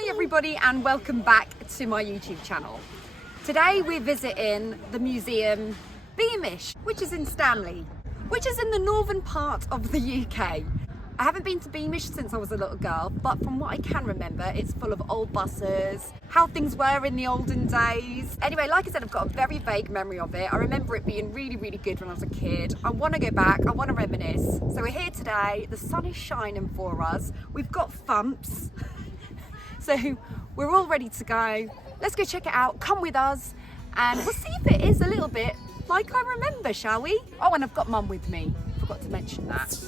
Hi everybody and welcome back to my YouTube channel. Today we're visiting the museum Beamish, which is in Stanley, which is in the northern part of the UK. I haven't been to Beamish since I was a little girl, but from what I can remember, it's full of old buses, how things were in the olden days. Anyway, like I said, I've got a very vague memory of it. I remember it being really, really good when I was a kid. I want to go back, I want to reminisce. So we're here today, the sun is shining for us. We've got thumps. So we're all ready to go. Let's go check it out, come with us, and we'll see if it is a little bit like I remember, shall we? Oh, and I've got Mum with me, forgot to mention that.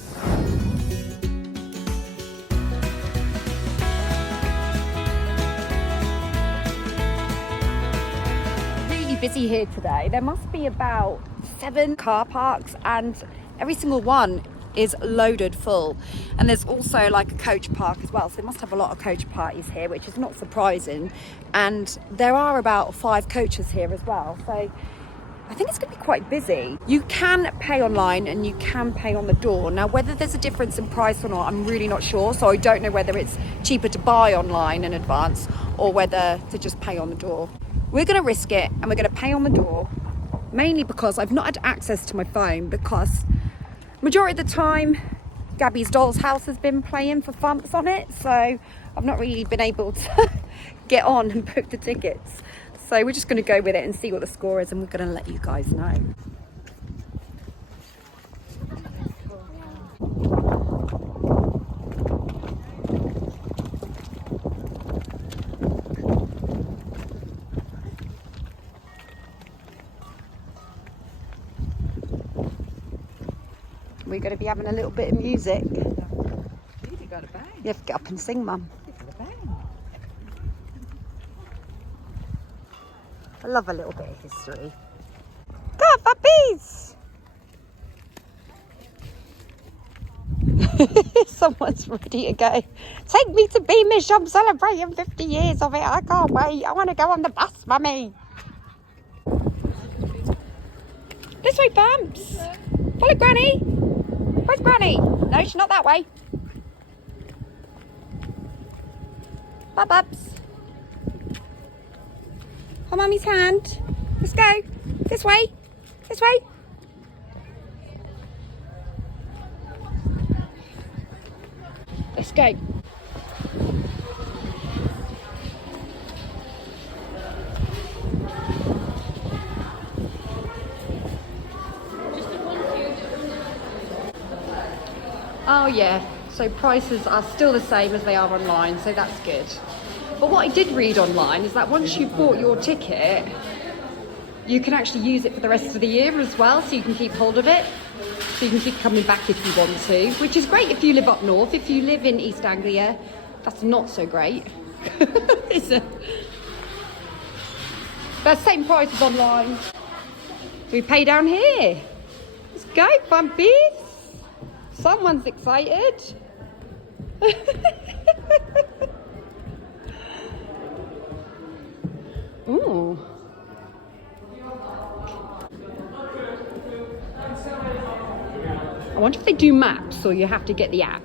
Really busy here today. There must be about 7 car parks and every single one is loaded full, and there's also like a coach park as well, so they must have a lot of coach parties here, which is not surprising, and there are about 5 coaches here as well, so I think it's going to be quite busy. You can pay online and you can pay on the door. Now whether there's a difference in price or not, I'm really not sure, so I don't know whether it's cheaper to buy online in advance or whether to just pay on the door. We're going to risk it and we're going to pay on the door, mainly because I've not had access to my phone, because majority of the time Gabby's doll's house has been playing for thumps on it, so I've not really been able to get on and book the tickets. So we're just going to go with it and see what the score is, and we're going to let you guys know. We're going to be having a little bit of music. You got a bang. You have to get up and sing, Mum. You got a bang. I love a little bit of history. Go on, puppies! Someone's ready to go. Take me to Beamish, I'm celebrating 50 years of it. I can't wait. I want to go on the bus, Mummy. This way, Bumps. Follow Granny. Where's Granny? No, she's not that way. Bye, Bubs. Hold Mummy's hand. Let's go. This way. This way. Let's go. Oh yeah, so prices are still the same as they are online, so that's good. But what I did read online is that once you've bought your ticket, you can actually use it for the rest of the year as well, so you can keep hold of it. So you can keep coming back if you want to, which is great if you live up north. If you live in East Anglia, that's not so great, is it? But same price as online. So we pay down here. Let's go, bumpies. Someone's excited. Ooh. I wonder if they do maps or you have to get the app.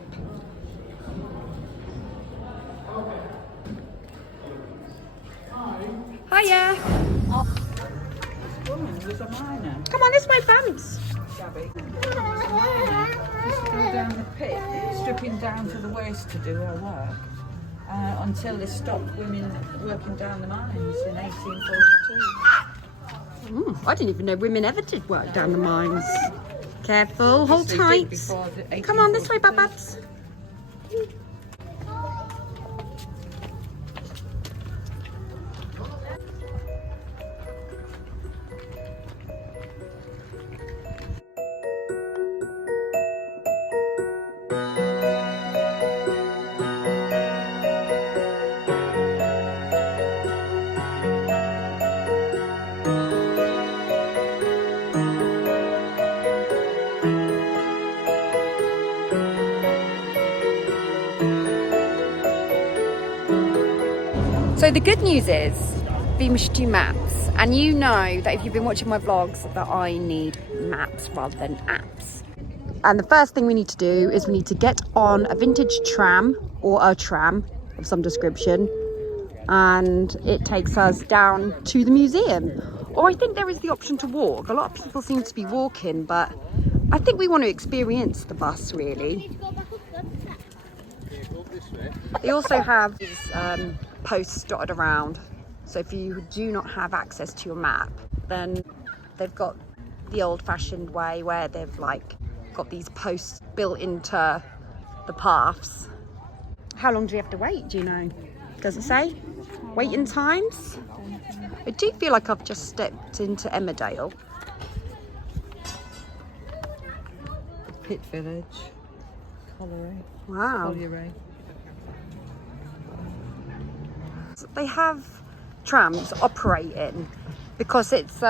Hiya. Come on, this way, Bumps. Gabby. Used to go down the pit, stripping down to the waist to do her work, until they stopped women working down the mines in 1842. I didn't even know women ever did work down the mines. Careful, hold tight. Come on, this way, Bubs. So the good news is Beamish do maps, and you know that if you've been watching my vlogs that I need maps rather than apps. And the first thing we need to do is we need to get on a vintage tram or a tram of some description and it takes us down to the museum. Or I think there is the option to walk. A lot of people seem to be walking, but I think we want to experience the bus really. They also have these posts dotted around, so if you do not have access to your map, then they've got the old-fashioned way where they've like got these posts built into the paths. How long do you have to wait, do you know? Does it say? Waiting times? I do feel like I've just stepped into Emmerdale. Pit Village. Colliery. Wow. Colliery. They have trams operating because it's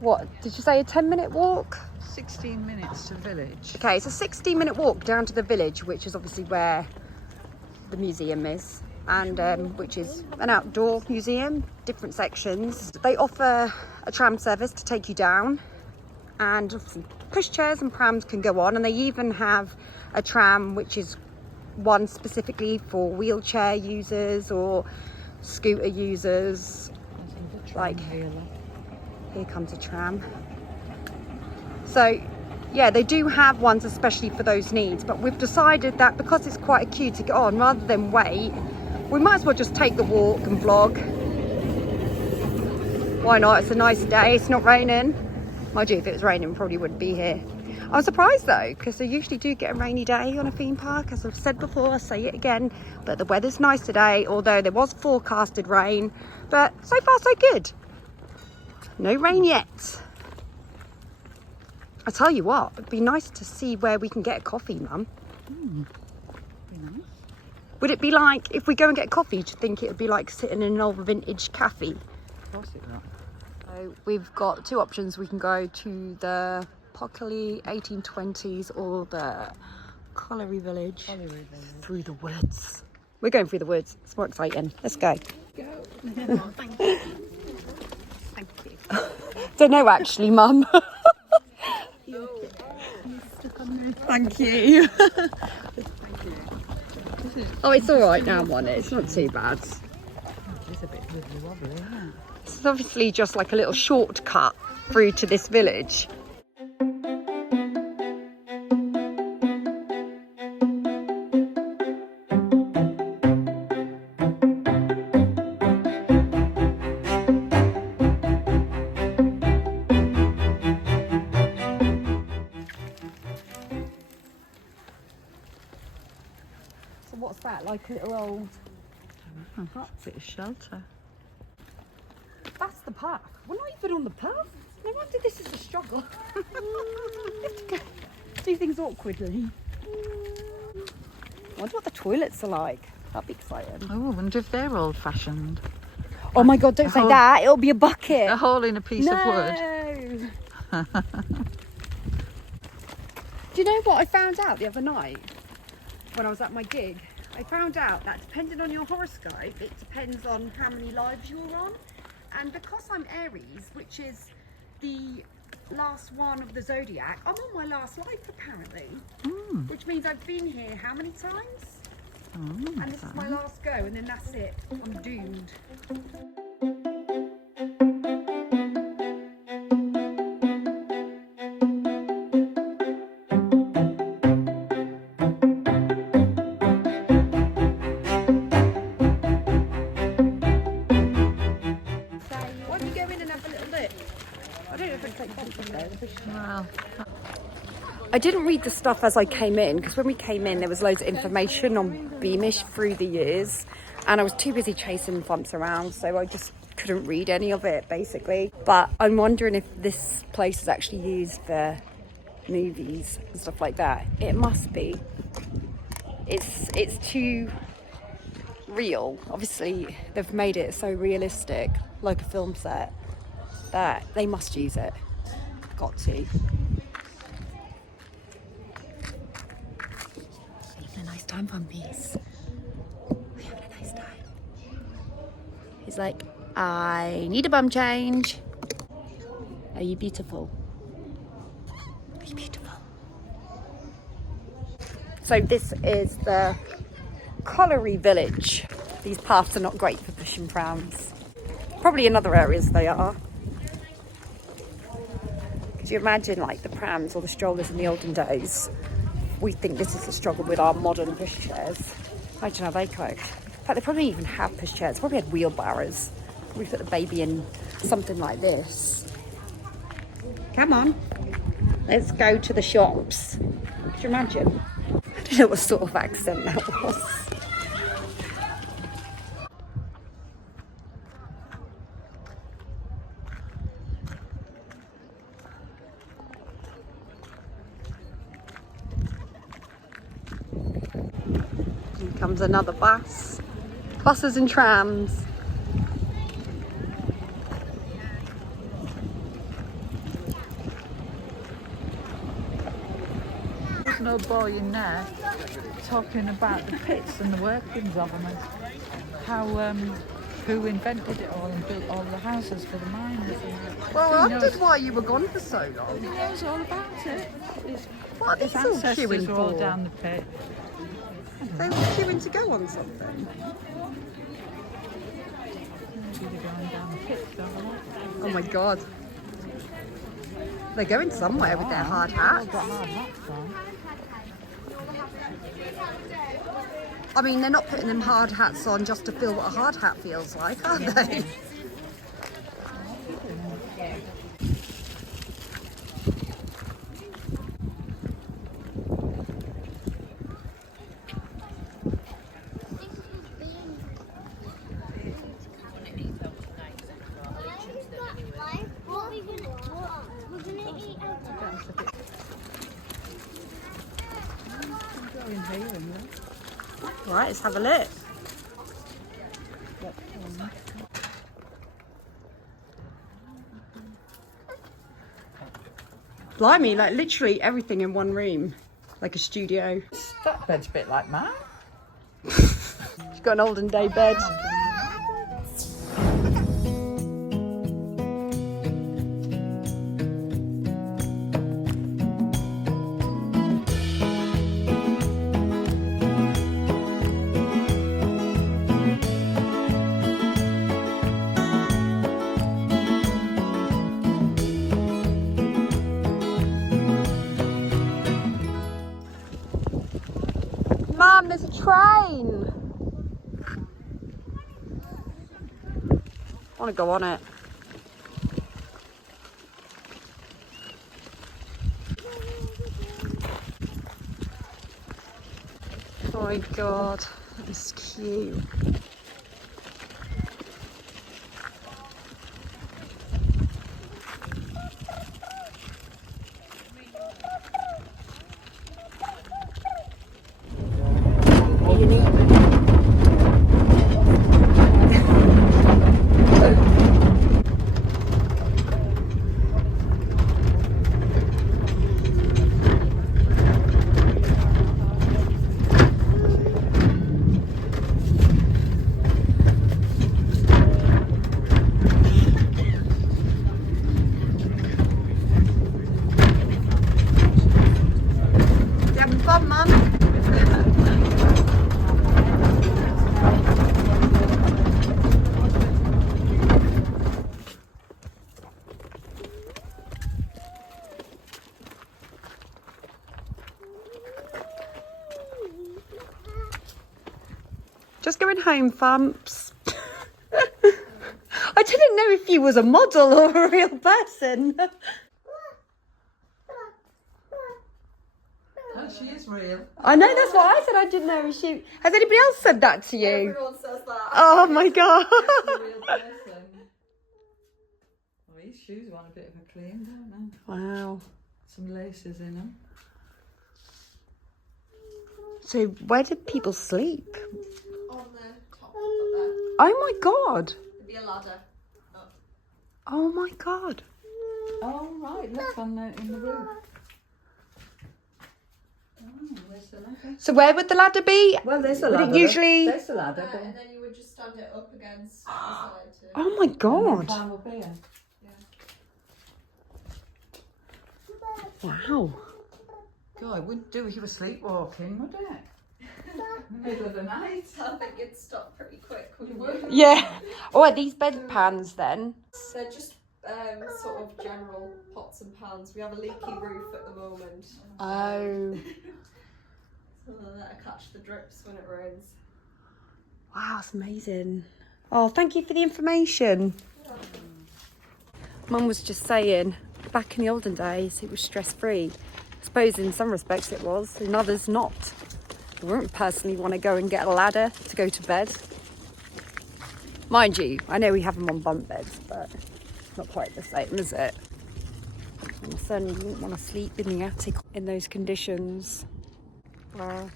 what did you say, a 10-minute walk? 16 minutes to village. Okay, it's a 16-minute walk down to the village, which is obviously where the museum is, and which is an outdoor museum, different sections. They offer a tram service to take you down, and obviously pushchairs and prams can go on, and they even have a tram which is one specifically for wheelchair users or scooter users. Like, here comes a tram. So yeah, they do have ones especially for those needs, but we've decided that because it's quite a queue to get on, rather than wait, we might as well just take the walk and vlog. Why not? It's a nice day, it's not raining. Mind you, if it was raining, we probably wouldn't be here. I was surprised though, because they usually do get a rainy day on a theme park, as I've said before, I'll say it again, but the weather's nice today, although there was forecasted rain, but so far so good. No rain yet. I tell you what, it'd be nice to see where we can get a coffee, Mum. Be nice. Would it be like, if we go and get coffee, do you think it would be like sitting in an old vintage cafe? Of course it not. So we've got two options. We can go to the Pockley 1820s or the Colliery Village. Colliery Village. Through the woods. We're going through the woods. It's more exciting. Let's go. Go. Thank you. Thank you. Don't know actually, Mum. Thank you. Oh, it's all right now, Mon. It's not too bad. It's a bit wibbly wobbly, isn't it? It's obviously just like a little shortcut through to this village. So what's that, like a little old hut? Bit of shelter. That's the path. We're not even on the path. No wonder this is a struggle. You have to go do things awkwardly. I wonder what the toilets are like. That'd be exciting. Oh, I wonder if they're old-fashioned. Oh my God, don't say that. It'll be a bucket. A hole in a piece of wood. Do you know what I found out the other night when I was at my gig? I found out that depending on your horoscope, it depends on how many lives you're on. And because I'm Aries, which is the last one of the zodiac, I'm on my last life apparently. Which means I've been here how many times? And this is my last go, and then that's it. I'm doomed. Wow. I didn't read the stuff as I came in, because when we came in there was loads of information on Beamish through the years, and I was too busy chasing bumps around, so I just couldn't read any of it basically. But I'm wondering if this place is actually used for movies and stuff like that. It must be. It's too real. Obviously they've made it so realistic, like a film set, that they must use it. Got to. We're having a nice time, Bumpies. We're having a nice time. He's like, I need a bum change. Are you beautiful? Are you beautiful? So this is the Colliery Village. these paths are not great for pushing prams. Probably in other areas they are. Could you imagine like the prams or the strollers in the olden days? We think this is a struggle with our modern pushchairs. Imagine how they cope. In fact, they probably even have pushchairs. Probably had wheelbarrows. We put the baby in something like this. Come on, let's go to the shops. Could you imagine? I don't know what sort of accent that was. Here comes another bus. Buses and trams. There's no boy in there talking about the pits and the workings of them and how who invented it all and built all the houses for the miners. Well, I wondered why you were gone for so long. He knows all about it. What are His these all ancestors queuing were all for? down the pit. They were queuing to go on something. Maybe they're going down the pit, Oh my god. They're going somewhere with their hard hats. got hard hats on. I mean, they're not putting them hard hats on just to feel what a hard hat feels like, are they? Right, let's have a look. Blimey, like literally everything in one room, like a studio. That bed's a bit like mine. She's got an olden day bed. Mum, there's a train. I want to go on it. Oh my god, that is cute. Just going home, Thumps. I didn't know if you was a model or a real person. Oh, she is real. I know, that's what I said. I didn't know if she... Has anybody else said that to you? Everyone says that. Oh my god. She's a real person. Well, these shoes want a bit of a clean, don't they? Wow. Some laces in them. So where did people sleep? On the top of there. Oh my god. There'd be a ladder up. Oh my god. Oh, right, look on the, in the roof. Oh, where's the ladder? So where would the ladder be? Well, there's the Would ladder. it usually... There's the ladder. There, and then you would just stand it up against the side to... Oh my And god. climb up here. Wow. God, it wouldn't do if you were sleepwalking, would it? Middle of the night. I think you'd stop pretty quick, wouldn't you? Yeah. Oh, are these bed pans then? They're just sort of general pots and pans. We have a leaky roof at the moment. Oh. So that'll catch the drips when it rains. Wow, it's amazing. Oh, thank you for the information. Mum was just saying, back in the olden days, it was stress-free. I suppose in some respects it was, in others not. I wouldn't personally want to go and get a ladder to go to bed. Mind you, I know we have them on bunk beds, but it's not quite the same, is it? And I certainly wouldn't want to sleep in the attic in those conditions. Wow.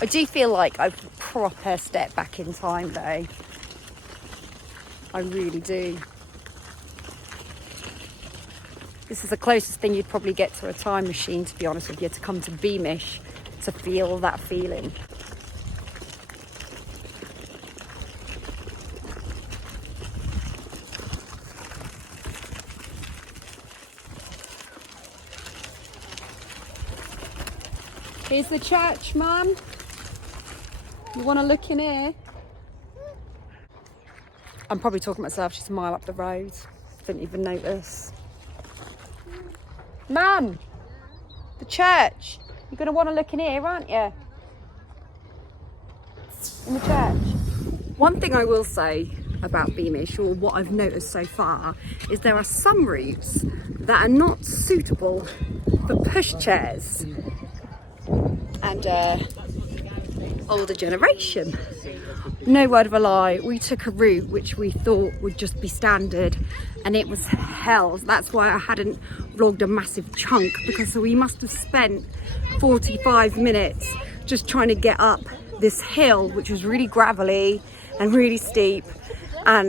I do feel like I've proper stepped back in time though. I really do. This is the closest thing you'd probably get to a time machine, to be honest with you, to come to Beamish, to feel that feeling. Here's the church, Mum. You want to look in here? I'm probably talking to myself, she's a mile up the road. Didn't even notice. Mum, the church. You're going to want to look in here, aren't you? In the church. One thing I will say about Beamish, or what I've noticed so far, is there are some routes that are not suitable for pushchairs and older generation. No word of a lie, we took a route which we thought would just be standard and it was hell. That's why I hadn't vlogged a massive chunk, because we must have spent 45 minutes just trying to get up this hill, which was really gravelly and really steep. And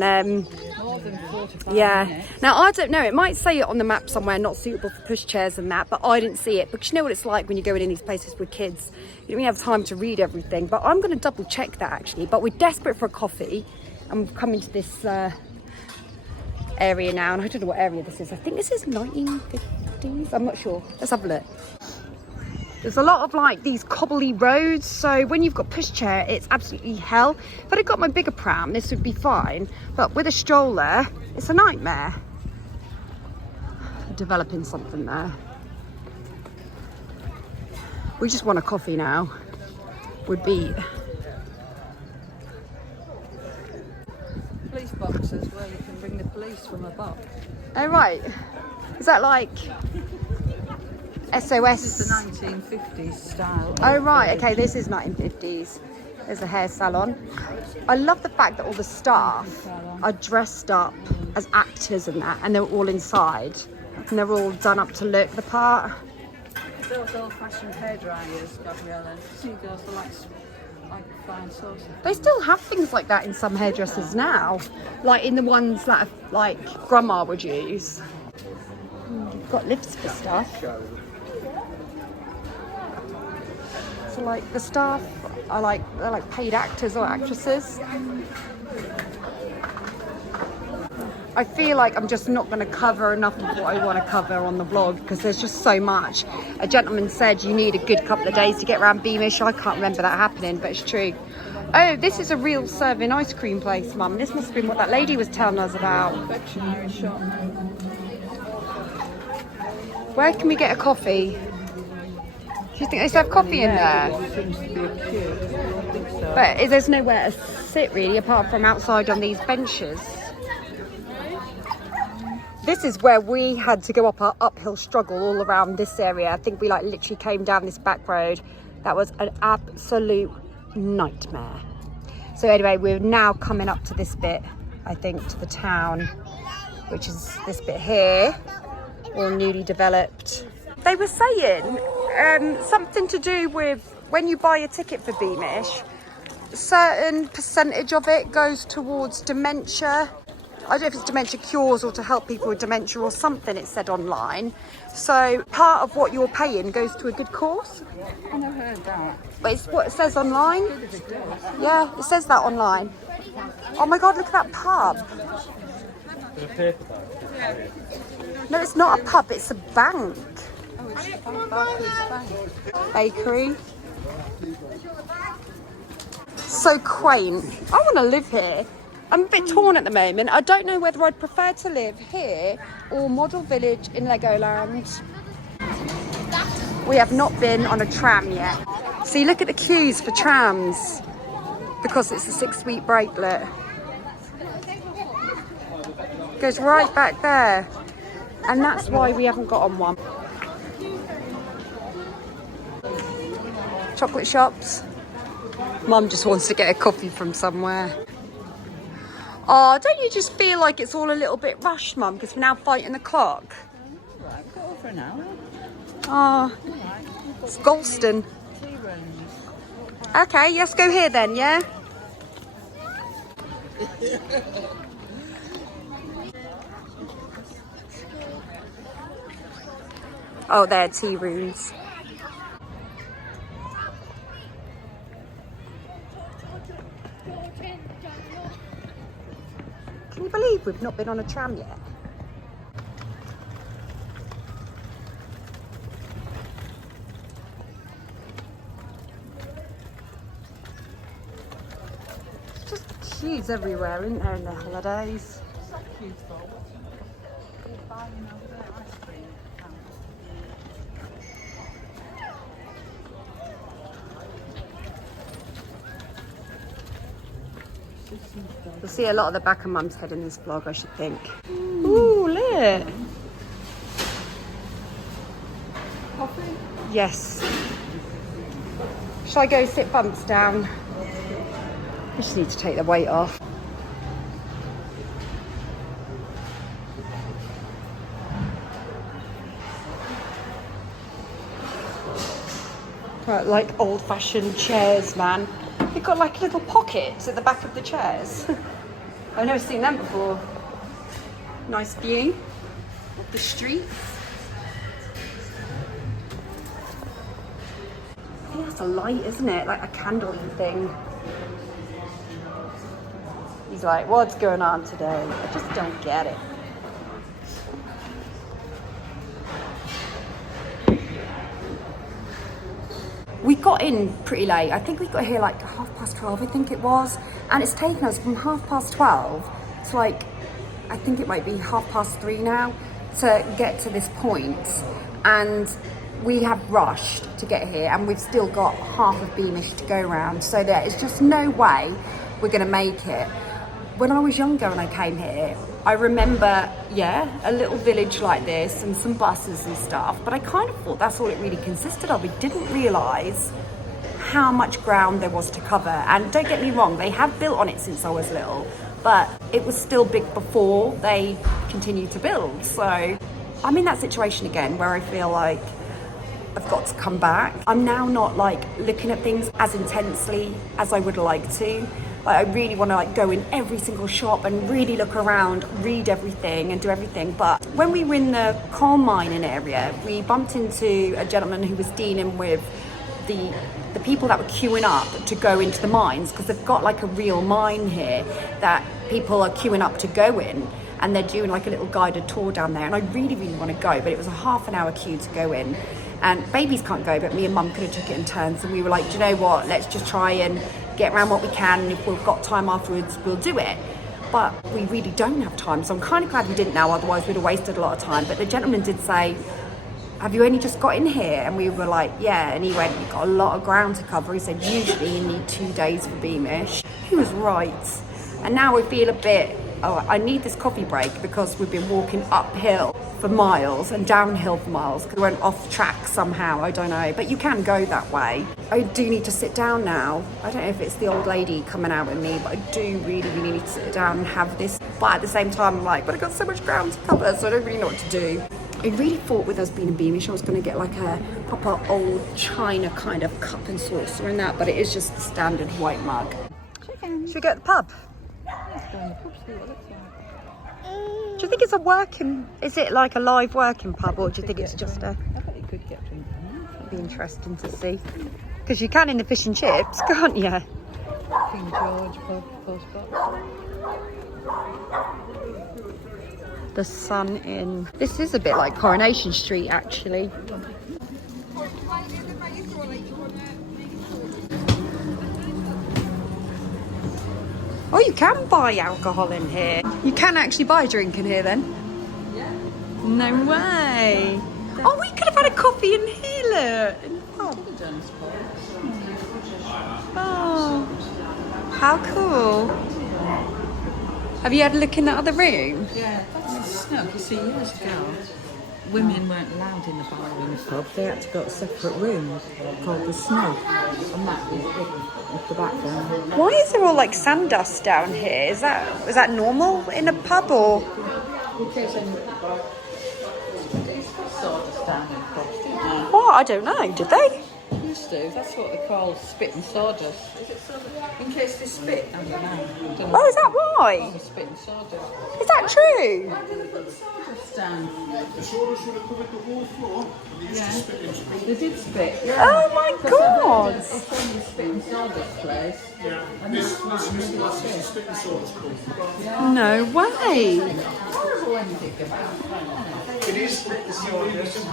More than 45 yeah, minutes. now I don't know, it might say it on the map somewhere, not suitable for pushchairs and that, but I didn't see it, because you know what it's like when you're going in these places with kids, you don't have time to read everything. But I'm going to double check that actually. But we're desperate for a coffee and we've come into this area now, and I don't know what area this is. I think this is 1950s, I'm not sure. Let's have a look. There's a lot of like these cobbly roads, so when you've got pushchair, it's absolutely hell. If I'd have got my bigger pram, this would be fine, but with a stroller, it's a nightmare. Developing something there. We just want a coffee now. Would be. Police boxes where you can bring the police from a box. Oh right, is that like SOS? This is the 1950s style. Oh right, okay, this is 1950s. There's a hair salon. I love the fact that all the staff are dressed up as actors and that, and they're all inside, and they're all done up to look the part. Those old-fashioned hairdryers, Gabriella. See those are like fine sauces. They still have things like that in some hairdressers now, like in the ones that like grandma would use. You've got lifts for stuff. So like the staff are they're like paid actors or actresses. I feel like I'm just not going to cover enough of what I want to cover on the vlog, because there's just so much. A gentleman said you need a good couple of days to get around Beamish. I can't remember that happening, but it's true. Oh, this is a real serving ice cream place, Mum. This must have been what that lady was telling us about. Confectionery shop. Where can we get a coffee? Do you think they serve coffee in there? There seems to be a queue. I don't think so. But there's nowhere to sit really, apart from outside on these benches. This is where we had to go up our uphill struggle all around this area. I think we like literally came down this back road. That was an absolute nightmare. So anyway, we're now coming up to this bit, I think, to the town, which is this bit here, all newly developed. They were saying something to do with when you buy a ticket for Beamish, a certain percentage of it goes towards dementia. I don't know if it's dementia cures or to help people with dementia or something, it said online. So part of what you're paying goes to a good cause. I never heard that. But it's what it says online. Yeah, it says that online. Oh my God, look at that pub. No, it's not a pub, it's a bank. Oh, it's the Barclays Bank. Bakery. So quaint. I want to live here. I'm a bit torn at the moment. I don't know whether I'd prefer to live here or Model Village in Legoland. We have not been on a tram yet. See, look at the queues for trams because it's a 6-week brakelet. Goes right back there. And that's why we haven't got on one. Chocolate shops. Mum just wants to get a coffee from somewhere. Oh, don't you just feel like it's all a little bit rushed, Mum, because we're now fighting the clock? Right, we've got over an hour. Oh, it's Galston. Okay, let's go here then, yeah? Oh, they're tea rooms. Can you believe we've not been on a tram yet? It's just queues everywhere, isn't there, in the holidays? You'll see a lot of the back of Mum's head in this vlog, I should think. Ooh, look! Coffee? Yes. Shall I go sit bumps down? I just need to take the weight off. Right, like old-fashioned chairs, man. They've got like little pockets at the back of the chairs. I've never seen them before. Nice view of the street. I think that's a light, isn't it? Like a candle thing. He's like, what's going on today? I just don't get it. We got in pretty late. I think we got here like 12:30, I think it was. And it's taken us from 12:30 to like, I think it might be 3:30 now to get to this point. And we have rushed to get here and we've still got half of Beamish to go around. So there is just no way we're gonna make it. When I was younger and I came here, I remember, yeah, a little village like this and some buses and stuff, but I kind of thought that's all it really consisted of. We didn't realise how much ground there was to cover. And don't get me wrong, they have built on it since I was little, but it was still big before they continued to build. So I'm in that situation again where I feel like I've got to come back. I'm now not like looking at things as intensely as I would like to. Like, I really want to like go in every single shop and really look around, read everything and do everything. But when we were in the coal mining area, we bumped into a gentleman who was dealing with the people that were queuing up to go into the mines, because they've got like a real mine here that people are queuing up to go in, and they're doing like a little guided tour down there. And I really, really want to go, but it was a half-an-hour queue to go in. And babies can't go, but me and Mum could have took it in turns. And we were like, do you know what? Let's just try and get around what we can. And if we've got time afterwards, we'll do it. But we really don't have time. So I'm kind of glad we didn't now, otherwise we'd have wasted a lot of time. But the gentleman did say, have you only just got in here? And we were like, yeah. And he went, you've got a lot of ground to cover. He said, usually you need 2 days for Beamish. He was right. And now we feel a bit, oh, I need this coffee break because we've been walking uphill for miles and downhill for miles because we went off track somehow, I don't know, but you can go that way. I do need to sit down now. I don't know if it's the old lady coming out with me, but I do really, really need to sit down and have this. But at the same time, I'm like, but I've got so much ground to cover, so I don't really know what to do. I really thought with us being in Beamish, I was going to get like a proper old China kind of cup and saucer and that, but it is just the standard white mug. Chicken. Should we go to the pub? Let's go in the pub, see what it looks like. Do you think it's a working, is it like a live working pub, or do you think it's just a... I bet you could get drink. It'd be interesting to see. Because you can in the fish and chips, can't you? King George pub, post box. the sun in. This is a bit like Coronation Street, actually. Oh, you can buy alcohol in here. You can actually buy a drink in here then? Yeah. No way. Oh, we could have had a coffee in here, look. In the pub. Oh, how cool. Have you had a look in that other room? Yeah, that's a snug. You see, years ago, women weren't allowed in the bar or in the pub. They had to go to a separate room called the snug. And that is at the background. Why is there all like sand dust down here? Is that normal in a pub or? Because sawdust down in pubs, didn't they? Oh, I don't know. Did they? Used to. That's what they call spit and sawdust. Is it sawdust? In case they spit. I don't know. Oh, is that why? Spit and sawdust. Is that true? Why did they put sawdust down? The sawdust would have covered the whole floor. They used to spit in spit. They did spit. Yeah. Oh my god! It's only a spit and sawdust place. Yeah. This is the spit and sawdust place. No way! Horrible when you think about it. It is spit and sawdust.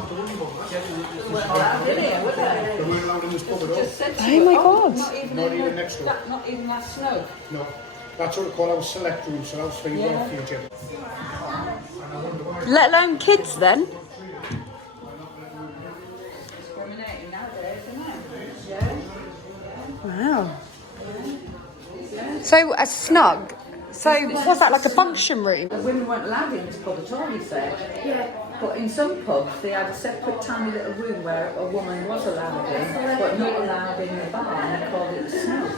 Well, out in here, would they? They weren't allowed in this pub at all. Just said to Oh you, my God. Not even next door. Not even that snug. No. That's what they call our select room, so that's for you Yeah. for your gym. Let alone kids then. Discriminating nowadays, isn't it? Wow. So a snug. So what's that, like a function room? The women weren't allowed in this pub at all, he said. Yeah. But in some pubs, they had a separate tiny little room where a woman was allowed in, but not allowed in the bar, and they called it the snug.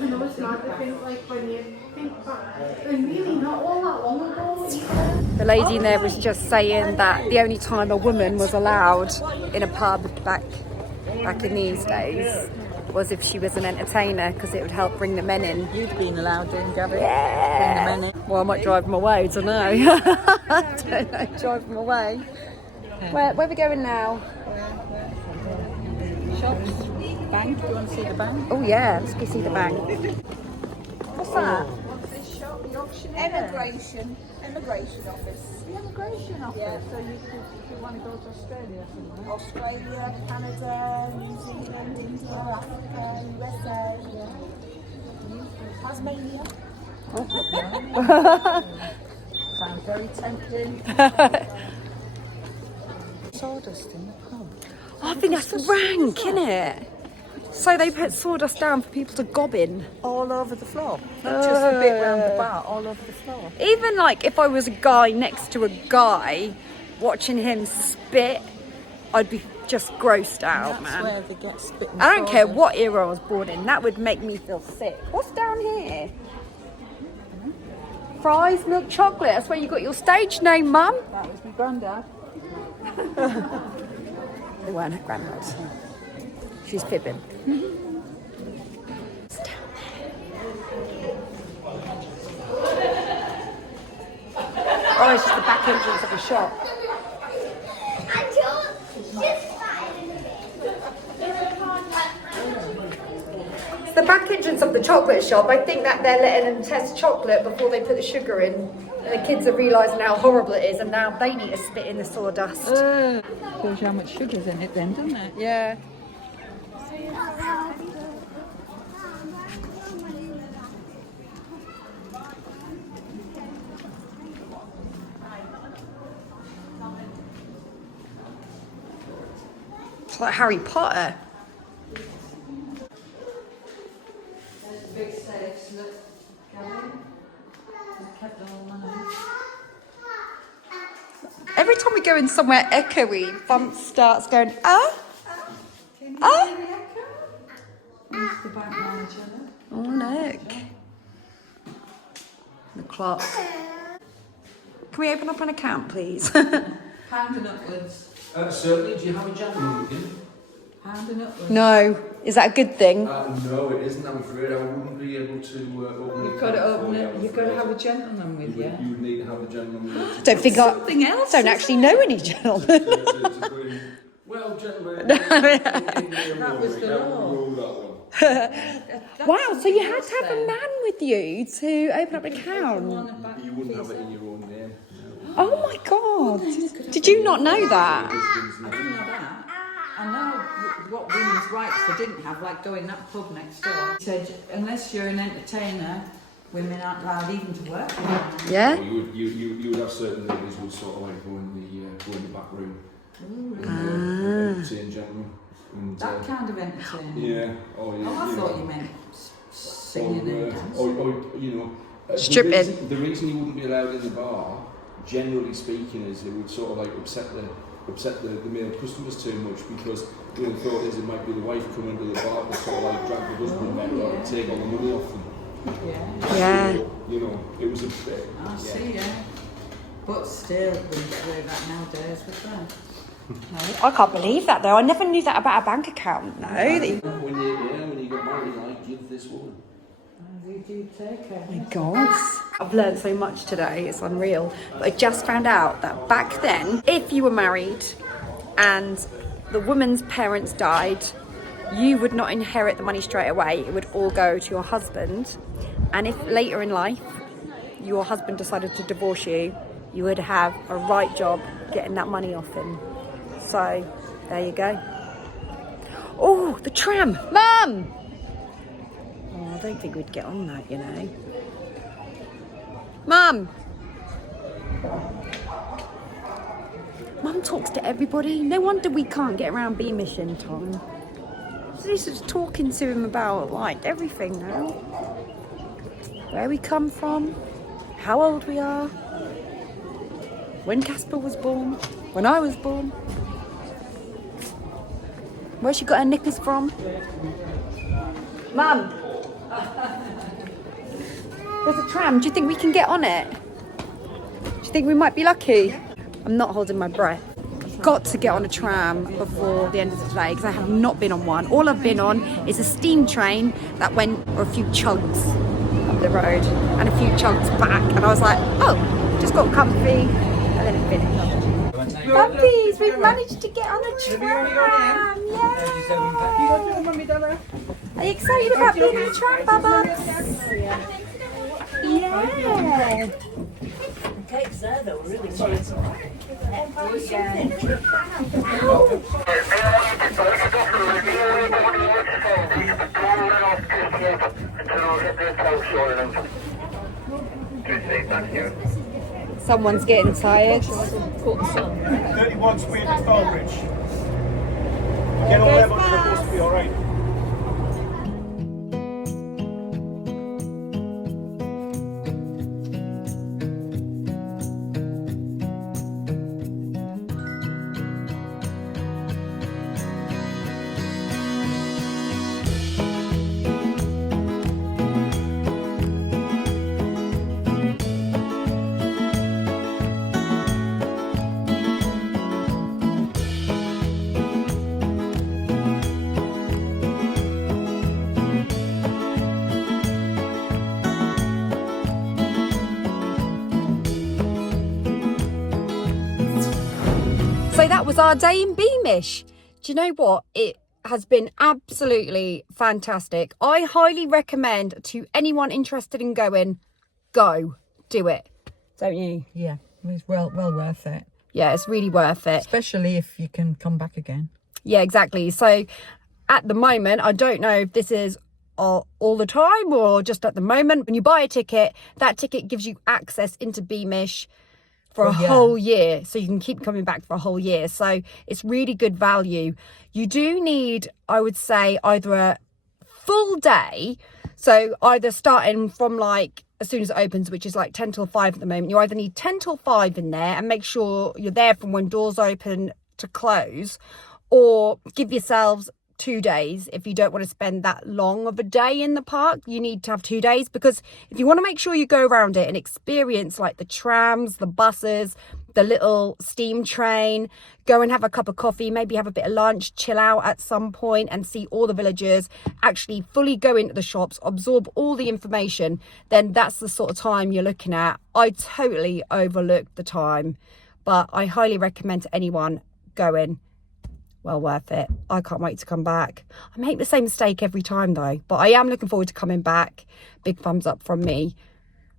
I know it's mad to think, like, when you think back, and really not all that long ago. The lady in there was just saying that the only time a woman was allowed in a pub back in these days was if she was an entertainer, because it would help bring the men in. You'd been allowed in, Gabby? Yeah. Bring the men in. Well, I might drive them away, don't know. I don't know, drive them away. Where are we going now? Shops, bank. Do you want to see the bank? Oh yeah, let's go see the bank. What's that? Immigration office. The immigration office. Yeah. So if you want to go to Australia or something. Australia, Canada, New Zealand, India, Africa, USA, Tasmania. Sounds very tempting. Sawdust in the pub. Oh, I think that's rank, innit? So they put sawdust down for people to gob in. All over the floor. Not just a bit round the bar, all over the floor. Even like if I was a guy next to a guy watching him spit, I'd be just grossed out, That's man. where they get spit and I don't care sawdust. what era I was born in, that would make me feel sick. What's down here? Fries, milk chocolate. That's where you got your stage name, Mum. That was my granddad. They weren't her granddad. She's fibbing. Oh, it's just the back entrance of a shop. It's the back entrance of the chocolate shop. I think that they're letting them test chocolate before they put the sugar in. And the kids are realising how horrible it is, and now they need to spit in the sawdust. Shows you how much sugar's in it then, doesn't it? Yeah. It's like Harry Potter. Big safes, look. Kept all money. Every time we go in somewhere echoey, Bump starts going, Can you hear the echo? Who's the bank manager? Oh, look. The clock. Can we open up an account, please? Pound and upwards. Certainly. Do you have a gentleman with you? Pound and upwards. No. Is that a good thing? No, it isn't. I'm afraid I wouldn't be able to open You've it. got to open it. You've got to have a gentleman with you. You would need to have a gentleman with you. Don't think Something else. don't actually know any gentlemen. Well, gentlemen, That was the law. Wow, so you had to have a man with you to open up an account. You wouldn't have it in your own name. Oh my God. Did you not know that? I didn't know that. I know what women's rights they didn't have, like going that pub next door. He said, unless you're an entertainer, women aren't allowed even to work. Yeah? You would have certain ladies would sort of like go in the back room. In general. And, That kind of entertainment. Yeah. Oh, yeah. Oh, I thought you meant singing and dancing. Or you know, Stripping. The reason you wouldn't be allowed in the bar, generally speaking, is it would sort of like upset the male customers too much, because the thought is it might be the wife coming to the bar to sort of like drag the husband back or take all the money off them. Yeah. You know, it was a bit. I see, yeah. But still, wouldn't get away with that nowadays, would they? No, I can't believe that though. I never knew that about a bank account. No. When you got married, like, give this woman. You do take her. My God. I've learned so much today, it's unreal. But I just found out that back then, if you were married and the woman's parents died, you would not inherit the money straight away. It would all go to your husband. And if later in life, your husband decided to divorce you, you would have a right job getting that money off him. So, there you go. Oh, the tram! Mum! Oh, I don't think we'd get on that, you know. Mum! Mum talks to everybody. No wonder we can't get around Beamish in time. She's just talking to him about, like, everything now. Where we come from, how old we are, when Casper was born, when I was born, where she got her knickers from. Mum! There's a tram. Do you think we can get on it? Do you think we might be lucky? I'm not holding my breath. I've got to get on a tram before the end of today because I have not been on one. All I've been on is a steam train that went a few chunks up the road and a few chunks back. And I was like, oh, just got comfy and then it finished. Puppies, we've managed to get on a tram. Yeah. Are you excited about being on a tram, Bubba? Yeah. Cakes there though, really nice. Someone's getting tired. 31 Sweden Starbridge. Get all them on the bus to be alright. So that was our day in Beamish. Do you know what? It has been absolutely fantastic. I highly recommend to anyone interested in going, go, do it. Don't you? Yeah, it's well worth it. Yeah, it's really worth it. Especially if you can come back again. Yeah, exactly. So at the moment, I don't know if this is all the time or just at the moment. When you buy a ticket, that ticket gives you access into Beamish for a whole year, so you can keep coming back for a whole year. So it's really good value. You do need, I would say, either a full day, so either starting from like as soon as it opens, which is like 10 till 5 at the moment. You either need 10 till 5 in there and make sure you're there from when doors open to close, or give yourselves 2 days. If you don't want to spend that long of a day in the park, you need to have 2 days, because if you want to make sure you go around it and experience like the trams, the buses, the little steam train, go and have a cup of coffee, maybe have a bit of lunch, chill out at some point and see all the villagers, actually fully go into the shops, absorb all the information, then that's the sort of time you're looking at. I totally overlooked the time, but I highly recommend to anyone going. Well worth it. I can't wait to come back. I make the same mistake every time though, but I am looking forward to coming back. Big thumbs up from me.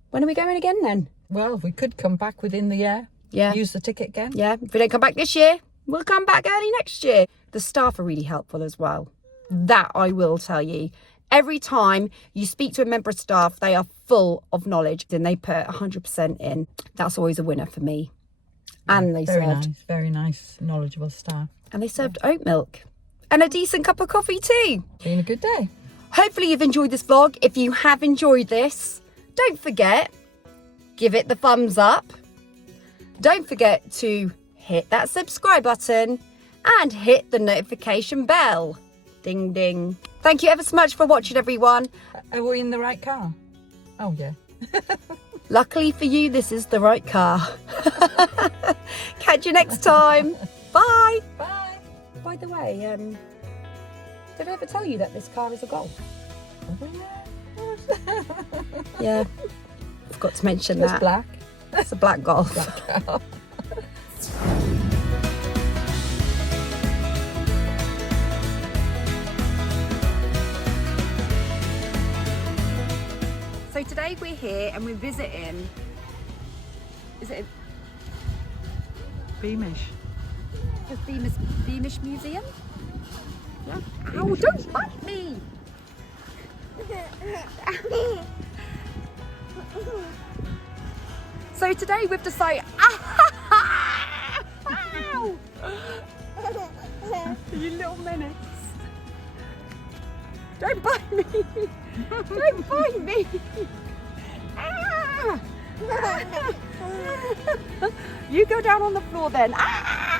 When are we going again then? Well, we could come back within the year. Yeah. Use the ticket again. Yeah, if we don't come back this year, we'll come back early next year. The staff are really helpful as well. That I will tell you. Every time you speak to a member of staff, they are full of knowledge and they put 100% in. That's always a winner for me. And they Very nice, knowledgeable staff. And they served oat milk and a decent cup of coffee too. Been a good day. Hopefully you've enjoyed this vlog. If you have enjoyed this, don't forget, give it the thumbs up. Don't forget to hit that subscribe button and hit the notification bell. Ding, ding. Thank you ever so much for watching, everyone. Are we in the right car? Oh, yeah. Luckily for you, this is the right car. Catch you next time. Bye. Bye. By the way, did I ever tell you that this car is a Golf? Yeah. Forgot to mention It's that. black. It's a black Golf. Black car. So today we're here and we're visiting, is it Beamish. the Beamish Museum? Yeah. Ow, don't bite me! So today we've decided, ow! You little menace. Don't bite me! Don't bite me! Ah! You go down on the floor then. Ah!